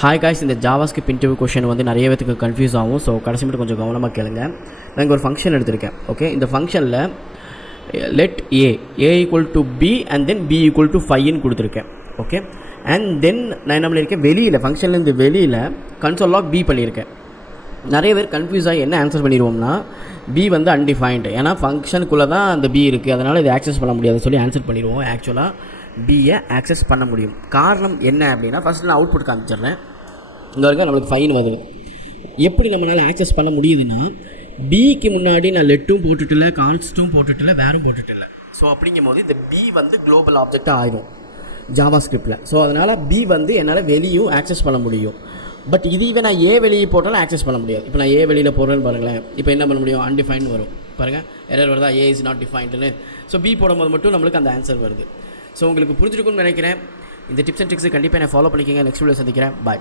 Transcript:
Hi guys, இந்த JavaScript interview question வந்து நிறைய பேருக்கு கன்ஃபியூஸ் ஆகும். ஸோ கடைசி மட்டும் கொஞ்சம் கவனமாக கேளுங்க. நான் இங்கே ஒரு ஃபங்க்ஷன் எடுத்திருக்கேன். ஓகே, இந்த ஃபங்க்ஷனில் let A equal to B and then B equal to 5ன்னு கொடுத்துருக்கேன். ஓகே, அண்ட் தென் நான் என்ன பண்ணியிருக்கேன், வெளியில் ஃபங்க்ஷன்லேருந்து வெளியில் கன்சோல் லாக் பி பண்ணியிருக்கேன். நிறைய பேர் கன்ஃபியூஸ் ஆகி என்ன ஆன்சர் பண்ணிடுவோம்னா, பி வந்து அன்டிஃபைன்டு, ஏன்னா ஃபங்க்ஷனுக்குள்ளே தான் அந்த பி இருக்குது, அதனால் இதை ஆக்சஸ் பண்ண முடியாதுன்னு சொல்லி ஆன்சர் பண்ணிடுவோம். ஆக்சுவலாக பியை ஆக்சஸ் பண்ண முடியும். காரணம் என்ன அப்படின்னா, ஃபஸ்ட்டு நான் அவுட்புட் காமிச்சிடுறேன். இங்கே வரைக்கும் நம்மளுக்கு ஃபைன் வருது. எப்படி நம்மளால் ஆக்சஸ் பண்ண முடியுதுன்னா, பிக்கு முன்னாடி நான் லெட்டும் போட்டுட்டில்ல, கான்ஸ்ட்டும் போட்டுட்டில்ல, வேறும் போட்டுட்டில்ல. ஸோ அப்படிங்கும் போது இந்த பி வந்து குளோபல் ஆப்ஜெக்டாக ஆயிடும் ஜாவா ஸ்கிரிப்டில். ஸோ அதனால் பி வந்து என்னால் வெளியும் ஆக்சஸ் பண்ண முடியும். பட் இதுவே நான் ஏ வெளியே போட்டாலும் ஆக்சஸ் பண்ண முடியாது. இப்போ நான் ஏ வெளியில் போடுறேன்னு பாருங்களேன். இப்போ என்ன பண்ண முடியும், அன்டிஃபைன் வரும் பாருங்கள், எரர் வருதா, ஏ இஸ் நாட் டிஃபைன்டுன்னு. ஸோ பி போடும்போது மட்டும் நம்மளுக்கு அந்த ஆன்சர் வருது. ஸோ உங்களுக்கு புரிஞ்சிருக்கும்னு நினைக்கிறேன். இந்த டிப்ஸ் அண்ட் ட்ரிக்ஸை கண்டிப்பாக நான் ஃபாலோ பண்ணிக்கங்க. நெக்ஸ்ட் வீடியோ சந்திக்கிறேன். பாய்.